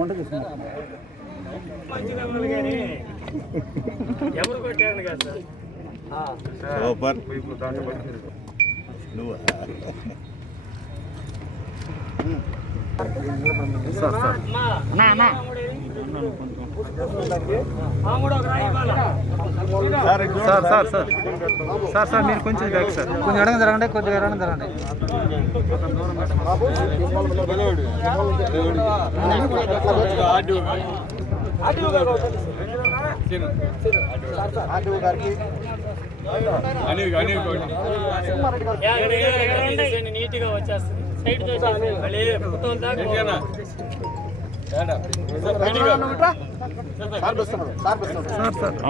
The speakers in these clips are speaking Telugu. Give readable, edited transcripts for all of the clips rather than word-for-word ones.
వంట చేస్తున్నా ఎవరు కొట్టారు కదా super sir sir sir sir sir మీరు కొంచెం బ్యాక్ సార్ కొంచెం ఎడగ జరగండి కొద్దిగా ఎడగ జరగండి నీట్గా వచ్చేస్తుంది సైడ్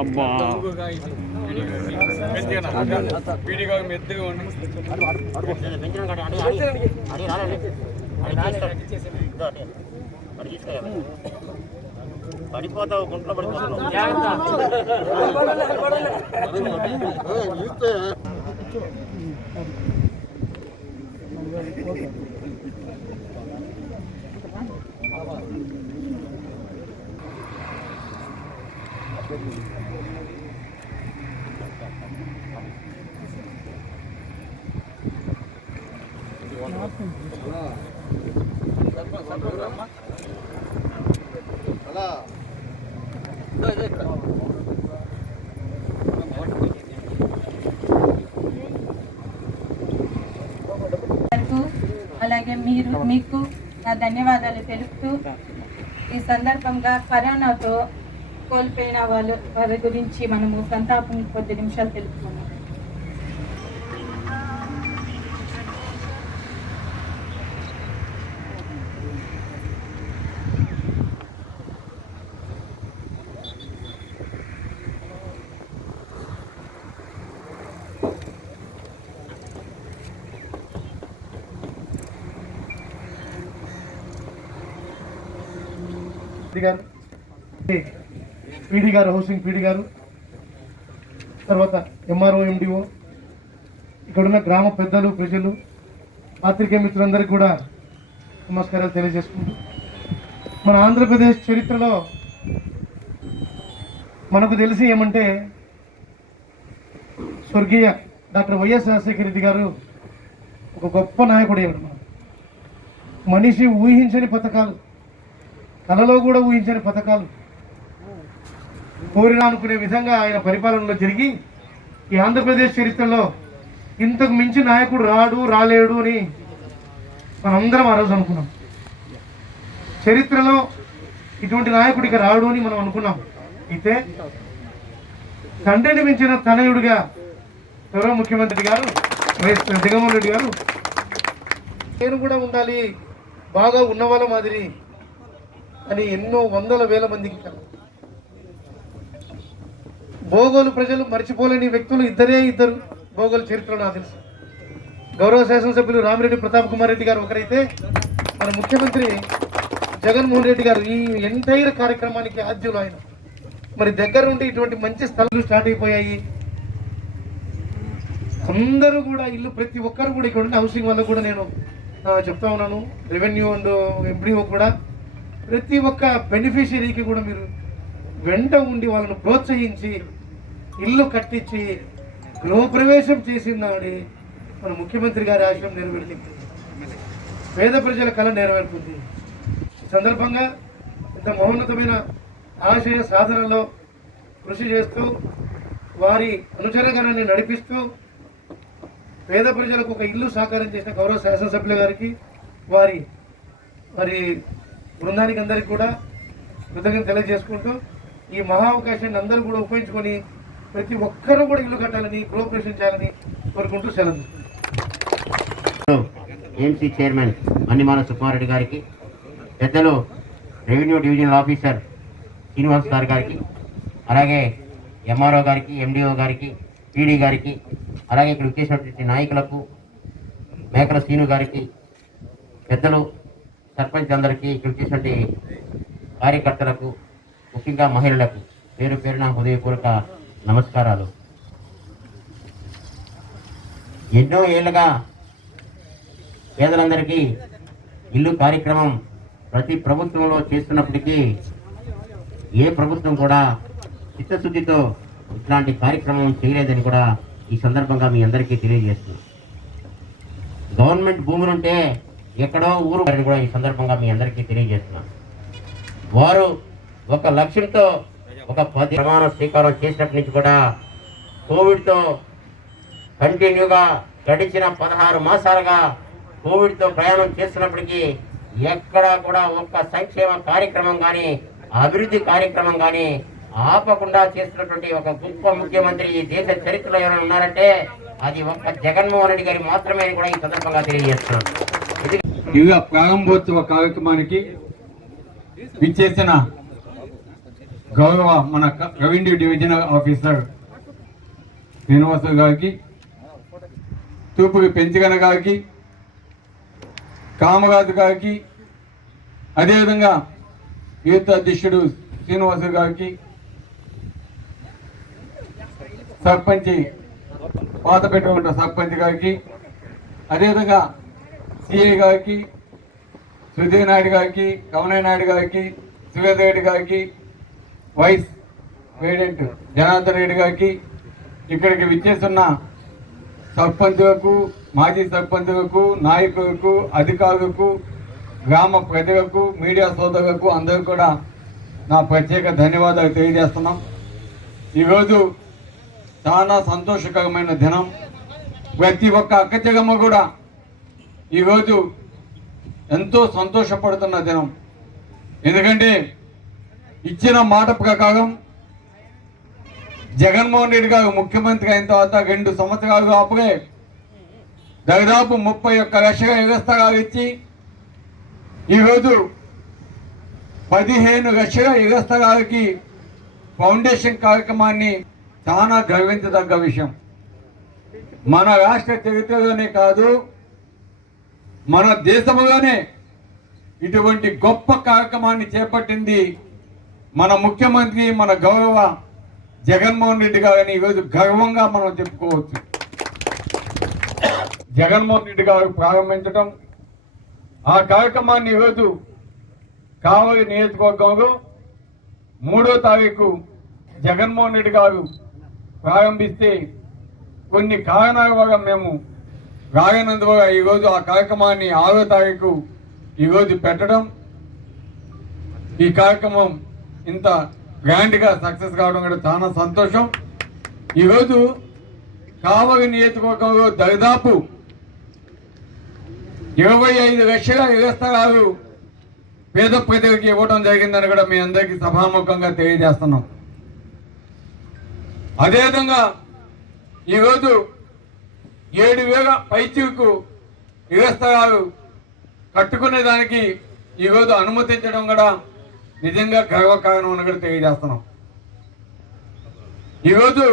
అబ్బా పడిపోతావు గుంట్లో పడిపోతావు అలాగే మీకు నా ధన్యవాదాలు తెలుపుతూ ఈ సందర్భంగా కరోనాతో కోల్పోయిన వారి గురించి మనము సంతాపం కొద్ది నిమిషాలు తెలుపుకున్నాం. పీడీ గారు, హౌసింగ్ పీడీ గారు, తర్వాత ఎంఆర్ఓ, ఎండిఓ, ఇక్కడున్న గ్రామ పెద్దలు, ప్రజలు, పాత్రికేయ మిత్రులందరికీ కూడా నమస్కారాలు తెలియజేసుకుంటూ, మన ఆంధ్రప్రదేశ్ చరిత్రలో మనకు తెలిసి ఏమంటే స్వర్గీయ డాక్టర్ వైఎస్ రాజశేఖర రెడ్డి గారు ఒక గొప్ప నాయకుడు. మనిషి ఊహించని పథకాలు, కళలో కూడా ఊహించని పథకాలు కోరినా అనుకునే విధంగా ఆయన పరిపాలనలో జరిగి ఈ ఆంధ్రప్రదేశ్ చరిత్రలో ఇంతకు మించి నాయకుడు రాలేడు అని మనందరం ఆ రోజు అనుకున్నాం. చరిత్రలో ఇటువంటి నాయకుడికి రాడు అని మనం అనుకున్నాం. అయితే తండ్రిని మించిన తనయుడిగా గౌరవ ముఖ్యమంత్రి గారు వైఎస్ జగన్మోహన్ రెడ్డి గారు నేను కూడా ఉండాలి, బాగా ఉన్నవాళ్ళ మాదిరి అని ఎన్నో వందల వేల మందికి బోగోలు ప్రజలు మర్చిపోలేని వ్యక్తులు ఇద్దరు బోగోలు చరిత్రలో నాకు తెలుసు. గౌరవ శాసనసభ్యులు రామిరెడ్డి ప్రతాప్ కుమార్ రెడ్డి గారు ఒకరైతే, మన ముఖ్యమంత్రి జగన్మోహన్ రెడ్డి గారు ఈ ఎంటైర్ కార్యక్రమానికి ఆద్యులు ఆయన. మరి దగ్గర ఉండి ఇటువంటి మంచి స్థలాలు స్టార్ట్ అయిపోయాయి. అందరూ కూడా ఇల్లు, ప్రతి ఒక్కరు కూడా ఇక్కడ ఉండే హౌసింగ్ వల్ల కూడా నేను చెప్తా ఉన్నాను, రెవెన్యూ అండ్ ఎంపీఓ కూడా ప్రతి ఒక్క బెనిఫిషియరీకి కూడా మీరు వెంట ఉండి వాళ్ళను ప్రోత్సహించి ఇల్లు కట్టించి గృహప్రవేశం చేసిందాడి మన ముఖ్యమంత్రి గారి ఆశయం నెరవేరుతుంది, పేద ప్రజల కళ నెరవేరుతుంది. ఈ సందర్భంగా ఇంత మహోన్నతమైన ఆశయ సాధనలో కృషి చేస్తూ వారి అనుచరగణాన్ని నడిపిస్తూ పేద ప్రజలకు ఒక ఇల్లు సాకారం చేసిన గౌరవ శాసనసభ్యుల గారికి, వారి బృందానికి అందరికీ కూడా కృతజ్ఞతలు తెలియజేసుకుంటూ ఈ మహా అవకాశాన్ని అందరూ కూడా ఉపయోగించుకొని ప్రతి ఒక్కరూ కూడా ఇల్లు కట్టాలని, గృహప్రవేశం చేయాలని కోరుకుంటూ సెలవు. ఏఎంసీ చైర్మన్ మన్నిమాల సుకుమారెడ్డి గారికి, పెద్దలు రెవెన్యూ డివిజనల్ ఆఫీసర్ శ్రీనివాస్ గారికి, అలాగే ఎంఆర్ఓ గారికి, ఎండిఓ గారికి, పీడీ గారికి, అలాగే ఇక్కడ వచ్చేసినటువంటి నాయకులకు, మేకల సీను గారికి, పెద్దలు, సర్పంచ్ అందరికీ, ఇక్కడ వచ్చేసినటువంటి కార్యకర్తలకు, ముఖ్యంగా మహిళలకు పేరు పేరున హృదయపూర్వక నమస్కారాలు. ఎన్నో ఏళ్ళుగా పేదలందరికీ ఇల్లు కార్యక్రమం ప్రతి ప్రభుత్వంలో చేస్తున్నప్పటికీ ఏ ప్రభుత్వం కూడా చిత్తశుద్ధితో ఇట్లాంటి కార్యక్రమం చేయలేదని కూడా ఈ సందర్భంగా మీ అందరికీ తెలియజేస్తున్నాను. గవర్నమెంట్ భూములుంటే ఎక్కడో ఊరు కూడా ఈ సందర్భంగా మీ అందరికీ తెలియజేస్తున్నాను. వారు ఒక లక్ష్యంతో ఒక 10 ప్రమాణ స్వీకారం చేసినప్పటి నుంచి కూడా కోవిడ్తో కంటిన్యూగా గడిచిన 16 మాసాలుగా కోవిడ్తో ప్రయాణం చేస్తున్నప్పటికీ ఎక్కడా కూడా ఒక్క సంక్షేమ కార్యక్రమం కానీ, అభివృద్ధి కార్యక్రమం కానీ ఆపకుండా చేస్తున్నటువంటి ఒక గొప్ప ముఖ్యమంత్రి ఈ దేశ చరిత్రలో ఎవరైనా ఉన్నారంటే అది ఒక్క జగన్మోహన్ రెడ్డి గారి మాత్రమే అని కూడా ఈ సందర్భంగా తెలియజేస్తున్నాను. ఇక ప్రారంభోత్సవ కార్యక్రమానికి విచ్చేసిన గౌరవ మన రెవెన్యూ డివిజనల్ ఆఫీసర్ శ్రీనివాసరావు గారికి, తూపుకి పెంచగన గారికి, కామరాజు గారికి, అదేవిధంగా యూత్ అధ్యక్షుడు శ్రీనివాసరావు గారికి, సర్పంచ్ పాత పెట్టుకుంట సర్పంచ్ గారికి, అదేవిధంగా సిఐ గారికి, సుధీర్ నాయుడు గారికి, కమలయ్య నాయుడు గారికి, సురేంద్ర రెడ్డి గారికి, వైస్ ప్రెసిడెంట్ జనార్దన్ రెడ్డి గారికి, ఇక్కడికి విచ్చేస్తున్న సర్పంచులకు, మాజీ సర్పంచులకు, నాయకులకు, అధికారులకు, గ్రామ ప్రజలకు, మీడియా సోదరులకు అందరూ కూడా నా ప్రత్యేక ధన్యవాదాలు తెలియజేస్తున్నాం. ఈరోజు చాలా సంతోషకరమైన దినం. ప్రతి ఒక్క అక్కచెగమ్మ కూడా ఈరోజు ఎంతో సంతోషపడుతున్న దినం. ఎందుకంటే ఇచ్చిన మాట ప్రకారం జగన్మోహన్ రెడ్డి గారు ముఖ్యమంత్రి అయిన తర్వాత 2 సంవత్సరాలు అప్పుడే దాదాపు 31 లక్షల ఇళ్ల ఇచ్చి ఈరోజు 15 లక్షల ఇళ్ల స్థలాలకి ఫౌండేషన్ కార్యక్రమాన్ని చాలా గర్వించదగ్గ విషయం. మన రాష్ట్ర చరిత్రలోనే కాదు, మన దేశంలోనే ఇటువంటి గొప్ప కార్యక్రమాన్ని చేపట్టింది మన ముఖ్యమంత్రి, మన గౌరవ జగన్మోహన్ రెడ్డి గారిని ఈరోజు గర్వంగా మనం చెప్పుకోవచ్చు. జగన్మోహన్ రెడ్డి గారు ప్రారంభించడం, ఆ కార్యక్రమాన్ని ఈరోజు కావలి నియోజకవర్గంలో 3వ తారీఖు జగన్మోహన్ రెడ్డి గారు ప్రారంభిస్తే కొన్ని కారణాల వల్ల మేము రాయనందువల్ల ఈరోజు ఆ కార్యక్రమాన్ని 6వ తారీఖు ఈరోజు పెట్టడం, ఈ కార్యక్రమం ఇంత గ్రాండ్గా సక్సెస్ కావడం కూడా చాలా సంతోషం. ఈరోజు కావలి నియోజకవర్గంలో దాదాపు 25 లక్షల ఇళ్ల స్థలాలు పేద ప్రజలకి ఇవ్వడం జరిగిందని కూడా మీ అందరికీ సభాముఖంగా తెలియజేస్తున్నాం. అదేవిధంగా ఈరోజు 7,000 పైచీకు ఇళ్ల స్థలాలు కట్టుకునేదానికి ఈరోజు అనుమతించడం కూడా నిజంగా గర్వకారణం అని కూడా తెలియజేస్తున్నాం. ఈరోజు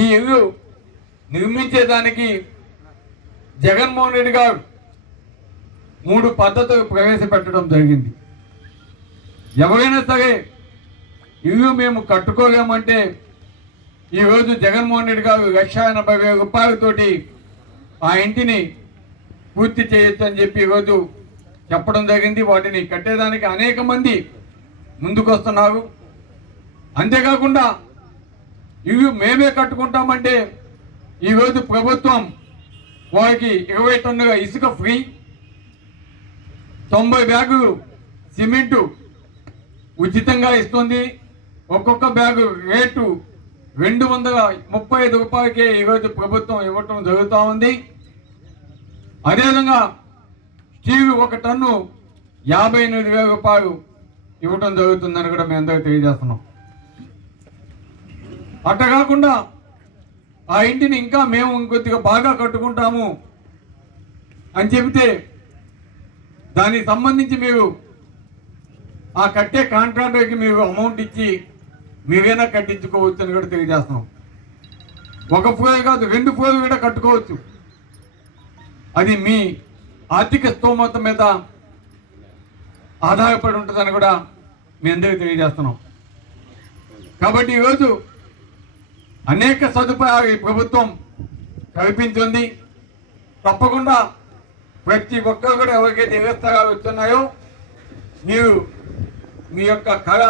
ఈ ఇల్లు నిర్మించేదానికి జగన్మోహన్ రెడ్డి గారు 3 పద్ధతులు ప్రవేశపెట్టడం జరిగింది. ఎవరైనా సరే ఇల్లు మేము కట్టుకోలేమంటే ఈరోజు జగన్మోహన్ రెడ్డి గారు 1,80,000 రూపాయలతోటి ఆ ఇంటిని పూర్తి చేయొచ్చు అని చెప్పి ఈరోజు చెప్పడం జరిగింది. వాటిని కట్టేదానికి అనేక మంది ముందుకొస్తున్నారు. అంతేకాకుండా ఇవి మేమే కట్టుకుంటామంటే ఈరోజు ప్రభుత్వం వారికి 20 టన్నుల ఇసుక ఫ్రీ, 90 బ్యాగులు సిమెంటు ఉచితంగా ఇస్తుంది. ఒక్కొక్క బ్యాగు రేటు 235 రూపాయలకే ఈరోజు ప్రభుత్వం ఇవ్వటం జరుగుతూ ఉంది. అదేవిధంగా స్టీల్ 1 టన్ను 58,000 రూపాయలు ఇవ్వటం జరుగుతుందని కూడా మేము అందరికీ తెలియజేస్తున్నాం. అట్లా కాకుండా ఆ ఇంటిని ఇంకా మేము ఇంకొద్దిగా బాగా కట్టుకుంటాము అని చెబితే దానికి సంబంధించి మీరు ఆ కట్టే కాంట్రాక్టర్కి మీరు అమౌంట్ ఇచ్చి మీరైనా కట్టించుకోవచ్చు అని కూడా తెలియజేస్తున్నాం. ఒక ఫ్లోర్ కాదు 2 ఫ్లోర్లు కూడా కట్టుకోవచ్చు. అది మీ ఆర్థిక స్తోమత మీద ఆధారపడి ఉంటుందని కూడా మీ అందరికీ తెలియజేస్తున్నాం. కాబట్టి ఈరోజు అనేక సదుపాయాలు ఈ ప్రభుత్వం కల్పించింది. తప్పకుండా ప్రతి ఒక్కరు కూడా ఎవరికైతే వ్యవస్థలు వస్తున్నాయో మీరు మీ యొక్క కళ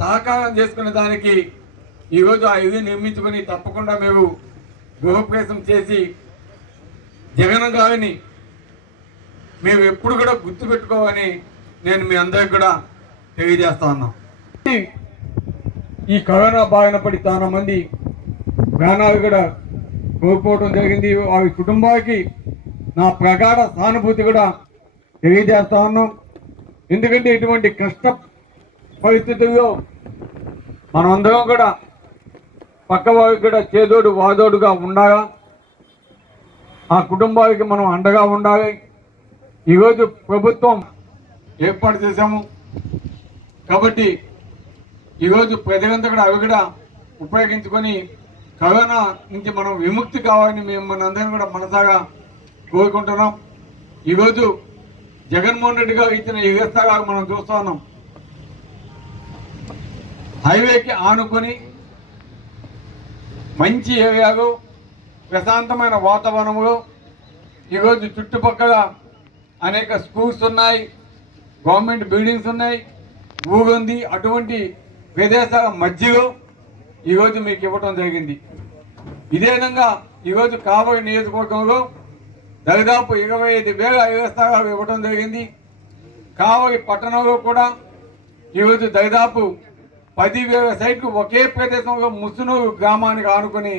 సహకారం చేసుకునే దానికి ఈరోజు ఆ ఇల్లు నిర్మించుకొని తప్పకుండా మీరు గృహప్రవేశం చేసి జగన్ గారిని మీరు ఎప్పుడు కూడా గుర్తుపెట్టుకోవాలని నేను మీ అందరికి కూడా తెలియజేస్తా ఉన్నాం. ఈ కరోనా బారిన పడి చాలా మంది ప్రాణాలు కూడా కోల్పోవడం జరిగింది. వారి కుటుంబానికి నా ప్రగాఢ సానుభూతి కూడా తెలియజేస్తా ఉన్నాం. ఎందుకంటే ఇటువంటి కష్ట పరిస్థితుల్లో మనమందరం కూడా పక్క వారికి కూడా చేదోడు వాదోడుగా ఉండాలా, ఆ కుటుంబానికి మనం అండగా ఉండాలి. ఈరోజు ప్రభుత్వం ఏర్పాటు చేశాము కాబట్టి ఈరోజు ప్రజలంతా కూడా అవి కూడా ఉపయోగించుకొని కరోనా నుంచి మనం విముక్తి కావాలని మేము మనందరం కూడా మనసాగా కోరుకుంటున్నాం. ఈరోజు జగన్మోహన్ రెడ్డి గారు ఇచ్చిన ఈ వ్యవస్థగా మనం చూస్తూ ఉన్నాం. హైవేకి ఆనుకొని మంచి ఏరియాలో ప్రశాంతమైన వాతావరణంలో ఈరోజు చుట్టుపక్కల అనేక స్కూల్స్ ఉన్నాయి, గవర్నమెంట్ బిల్డింగ్స్ ఉన్నాయి, ఊరుంది. అటువంటి ప్రదేశాల మధ్యలో ఈరోజు మీకు ఇవ్వటం జరిగింది. ఇదే విధంగా ఈరోజు కాబోయే నియోజకవర్గంలో దాదాపు 25,000 ఇళ్ల స్థలాలు ఇవ్వటం జరిగింది. కావలి పట్టణంలో కూడా ఈరోజు దాదాపు 10,000 సైట్లు ఒకే ప్రదేశంలో ముసునూరు గ్రామానికి ఆనుకొని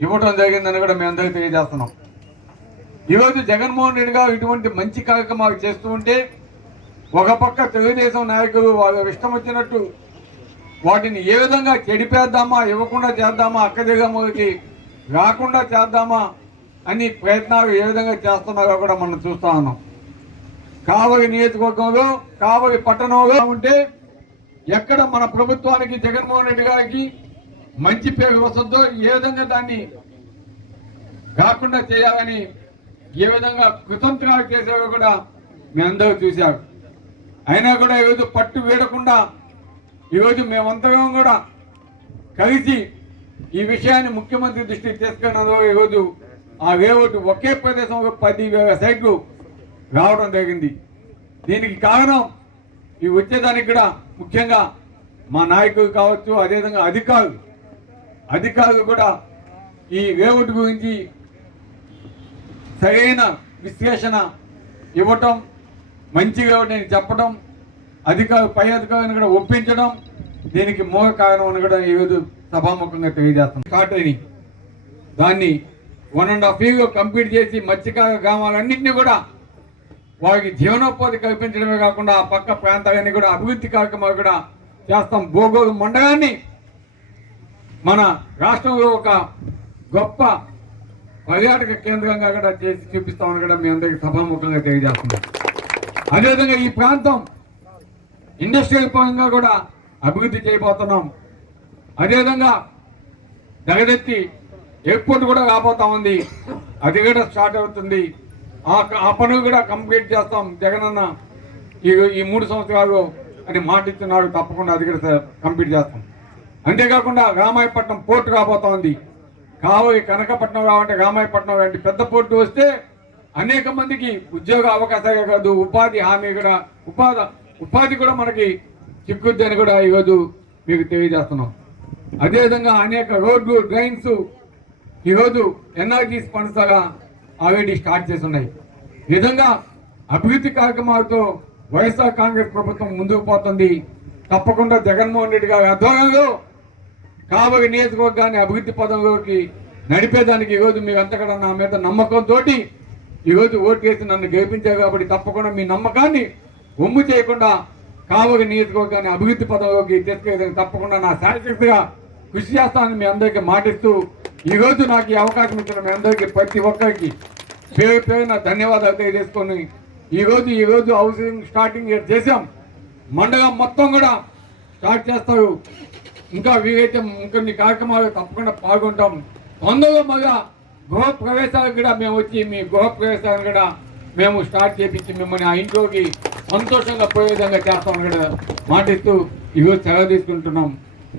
ఇవ్వటం జరిగిందని కూడా మేము అందరికీ తెలియజేస్తున్నాం. ఈరోజు జగన్మోహన్ రెడ్డి గారు ఇటువంటి మంచి కార్యక్రమాలు చేస్తూ ఉంటే ఒక పక్క తెలుగుదేశం నాయకులు వాళ్ళ ఇష్టం వచ్చినట్టు వాటిని ఏ విధంగా చెడిపేద్దామా, ఇవ్వకుండా చేద్దామా, అక్కదిగమ్మకి రాకుండా చేద్దామా అని ప్రయత్నాలు ఏ విధంగా చేస్తున్నారో కూడా మనం చూస్తూ ఉన్నాం. కావలి నియోజకవర్గంలో కావలి పట్టణంలో ఉంటే ఎక్కడ మన ప్రభుత్వానికి జగన్మోహన్ రెడ్డి గారికి మంచి పేరు వస్తుందో ఏ విధంగా దాన్ని కాకుండా చేయాలని ఏ విధంగా కృతంత్రాలు చేసేవో కూడా మీ అందరూ చూశారు. అయినా కూడా ఈరోజు పట్టు వీడకుండా ఈరోజు మేమంతగా కూడా కలిసి ఈ విషయాన్ని ముఖ్యమంత్రి దృష్టికి తీసుకున్నదో ఈరోజు ఆ వేవోటు ఒకే ప్రదేశంలో 10,000 సైట్లు రావడం జరిగింది. దీనికి కారణం ఈ వచ్చేదానికి కూడా ముఖ్యంగా మా నాయకులు కావచ్చు, అదేవిధంగా అధికారులు కూడా ఈ వేవోటు గురించి సరైన విశ్లేషణ ఇవ్వటం, మంచిగా నేను చెప్పడం, పై అధికారులను కూడా ఒప్పించడం దీనికి మూల కారణం అని కూడా ఈరోజు సభాముఖంగా తెలియజేస్తాం. కాటని దాన్ని 1.5 years కంప్లీట్ చేసి మత్స్యకార గ్రామాలన్నింటినీ కూడా వారికి జీవనోపాధి కల్పించడమే కాకుండా ఆ పక్క ప్రాంతాలన్నీ కూడా అభివృద్ధి కార్యక్రమాలు కూడా చేస్తాం. భోగోలు మండలాన్ని మన రాష్ట్రంలో ఒక గొప్ప పర్యాటక కేంద్రంగా కూడా చేసి చూపిస్తామని కూడా మీ అందరికీ సభాముఖంగా తెలియజేస్తున్నాం. అదేవిధంగా ఈ ప్రాంతం ఇండస్ట్రియల్ పరంగా కూడా అభివృద్ధి చేయబోతున్నాం. అదేవిధంగా జగదత్తి ఎయిర్పోర్ట్ కూడా రాబోతా ఉంది, అది కూడా స్టార్ట్ అవుతుంది. ఆ పనులు కూడా కంప్లీట్ చేస్తాం. జగనన్న ఈ 3 సంవత్సరాలు అని మాట ఇస్తున్నారు, తప్పకుండా అది కూడా కంప్లీట్ చేస్తాం. అంతేకాకుండా రామాయపట్నం పోర్టు రాబోతా ఉంది. కావలి కనకపట్నం కావాలంటే రామాయపట్నం లాంటి పెద్ద పోర్టు వస్తే అనేక మందికి ఉద్యోగ అవకాశాలే కాదు ఉపాధి హామీ కూడా ఉపాధి కూడా మనకి చిక్కుద్ది అని కూడా ఈరోజు మీకు తెలియజేస్తున్నాం. అదేవిధంగా అనేక రోడ్లు, డ్రైన్స్ ఈరోజు ఎన్ఆర్జీస్ ఫండ్స్ ఆల్రెడీ స్టార్ట్ చేసి ఉన్నాయి. ఈ విధంగా అభివృద్ధి కార్యక్రమాలతో వైఎస్ఆర్ కాంగ్రెస్ ప్రభుత్వం ముందుకు పోతుంది. తప్పకుండా జగన్మోహన్ రెడ్డి గారి ఆధ్వర్యంలో కావలి నియోజకవర్గాన్ని అభివృద్ధి పదంలోకి నడిపేదానికి ఈరోజు మీరంతా కూడా నా మీద నమ్మకంతో ఈరోజు ఓటు వేసి నన్ను గెలిపించారు. కాబట్టి తప్పకుండా మీ నమ్మకాన్ని ఒమ్ము చేయకుండా కావలి నియోజకవర్గాన్ని అభివృద్ధి పదంలోకి తీసుకెళ్ళడానికి తప్పకుండా నా శారీరకంగా కృషి చేస్తానని మీ అందరికీ మాటిస్తూ ఈరోజు నాకు ఈ అవకాశం ఇచ్చిన మీ అందరికీ ప్రతి ఒక్కరికి పేరున ధన్యవాదాలు తెలియజేసుకొని ఈరోజు హౌసింగ్ స్టార్టింగ్ చేశాం. మండలం మొత్తం కూడా స్టార్ట్ చేస్తారు. ఇంకా వీలైతే ఇంకొన్ని కార్యక్రమాలు తప్పకుండా పాల్గొంటాం. తొందరగా మళ్ళా గృహ ప్రవేశాలకు కూడా మేము వచ్చి మీ గృహ ప్రవేశాలను కూడా మేము స్టార్ట్ చేపించి మిమ్మల్ని ఆ ఇంట్లోకి సంతోషంగా పోయే విధంగా చేస్తామని కూడా మాటిస్తూ ఈరోజు సెలవు తీసుకుంటున్నాం.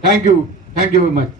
Thank you very much.